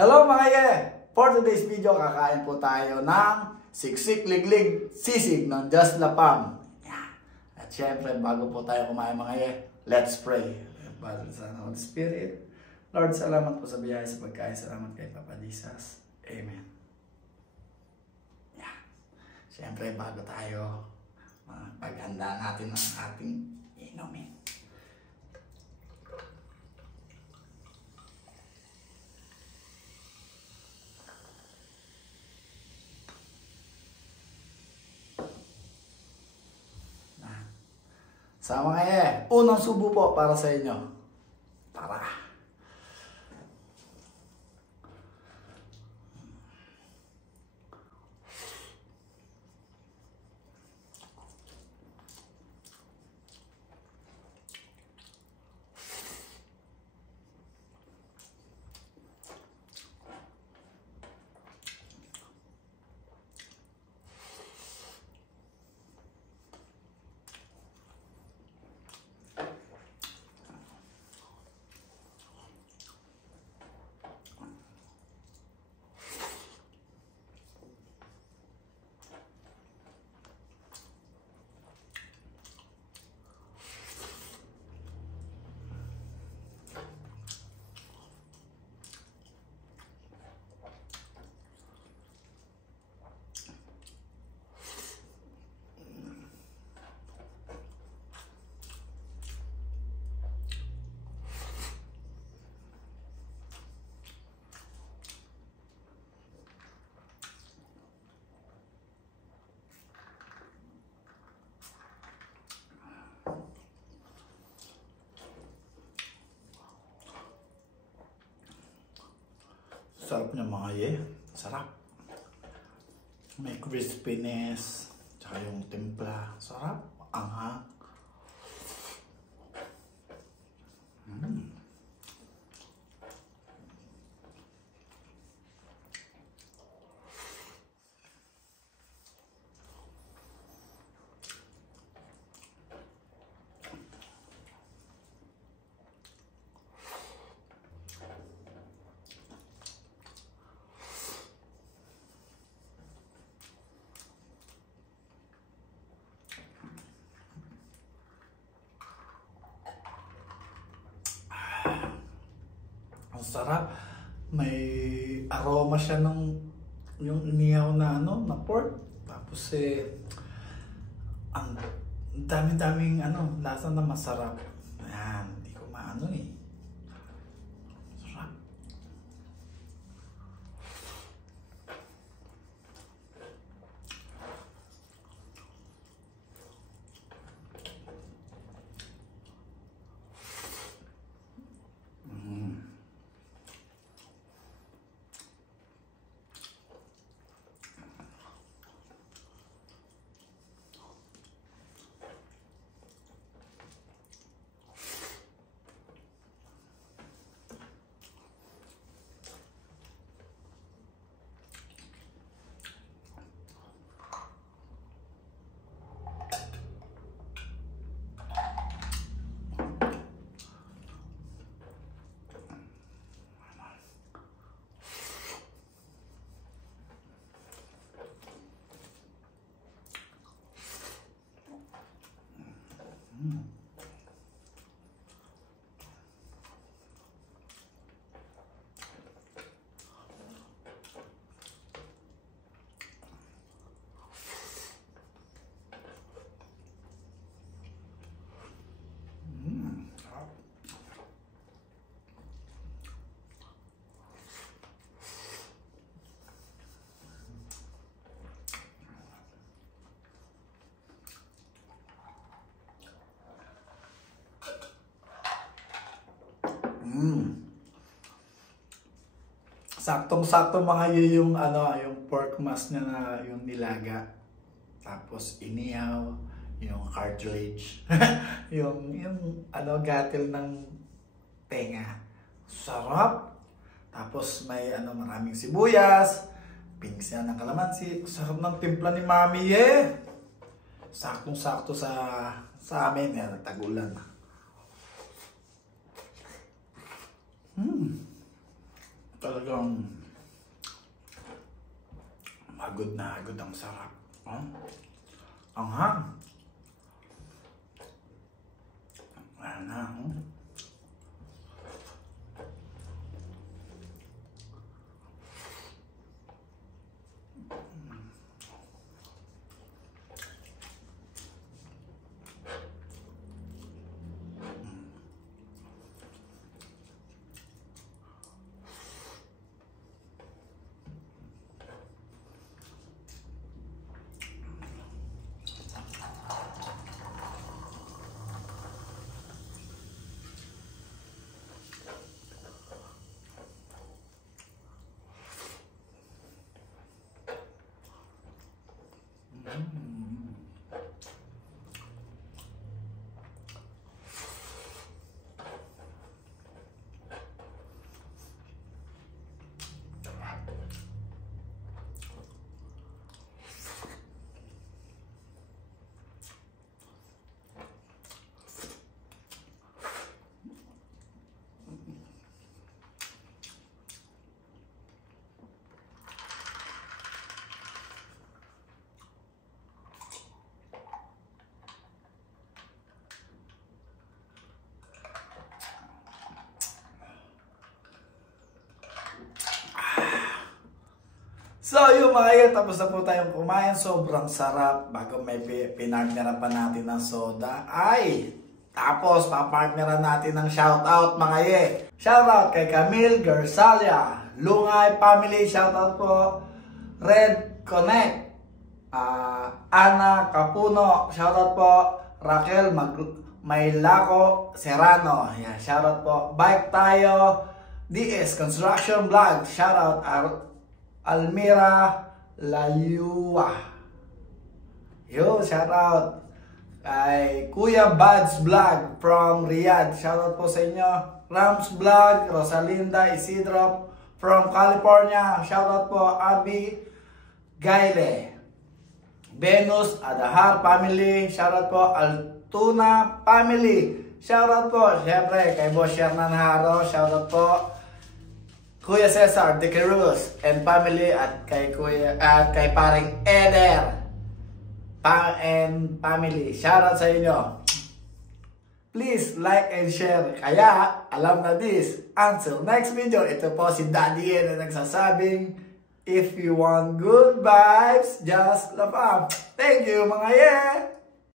Hello mga ye! For today's video, kakain po tayo ng siksik liglig sisig ng Just Lapam. At syempre, bago po tayo kumain mga ye, let's pray. Father, Son, Holy Spirit. Lord, salamat po sa biyaya sa pagkain. Salamat kay Papa Jesus. Amen. Syempre, bago tayo paghanda natin ng ating inumin. Sa mga unang subo po para sa inyo. Tara! Sarap niya mga ye. Sarap. May crispiness. Tsaka yung timpla. Sarap. Anghang. Ang sarap. May aroma siya ng yung inihaw na na pork. Tapos ang dami-daming lasa na masarap. Ayan, hindi ko maano eh. Sarap. Saktong-sakto mga yung yung pork mass niya na yung nilaga. Tapos inihaw, yung cartilage, yung gatil ng tenga. Sarap. Tapos may maraming sibuyas, pinks yan ng kalamansi. Sarap ng timpla ni Mami Saktong-sakto sa amin, tagulan. Talagang agad na agad ang sarap. Ang hang. Ayan na. So yung mga yan, tapos na po tayong kumain. Sobrang sarap. Bago may pinartneran pa natin ng soda. Tapos papartneran natin ng shoutout mga ye. Shoutout kay Camille Garzalia, Lungay Family, shoutout po. Red Connect, Ana Capuno, shoutout po. Raquel Maylako Serrano, yan, shoutout po. Bike Tayo DS Construction Vlog, shoutout. Almira Layua, yo, shoutout. Kay Kuya Bads Vlog from Riyadh, shoutout po sa inyo. Rams Vlog, Rosalinda Isidro from California, shoutout po. Abby Gayle, Venus Adahar Family, shoutout po. Altuna Family, shoutout po. Syempre kay Boss Shernan Haro, shoutout po. Kuya Cesar De Cruz and family, at kay paring Eder and family, shoutout sa inyo. Please like and share. Kaya alam na this. Until next video, ito po si Daddy Ian na nagsasabing, if you want good vibes, just love up. Thank you mga yeah!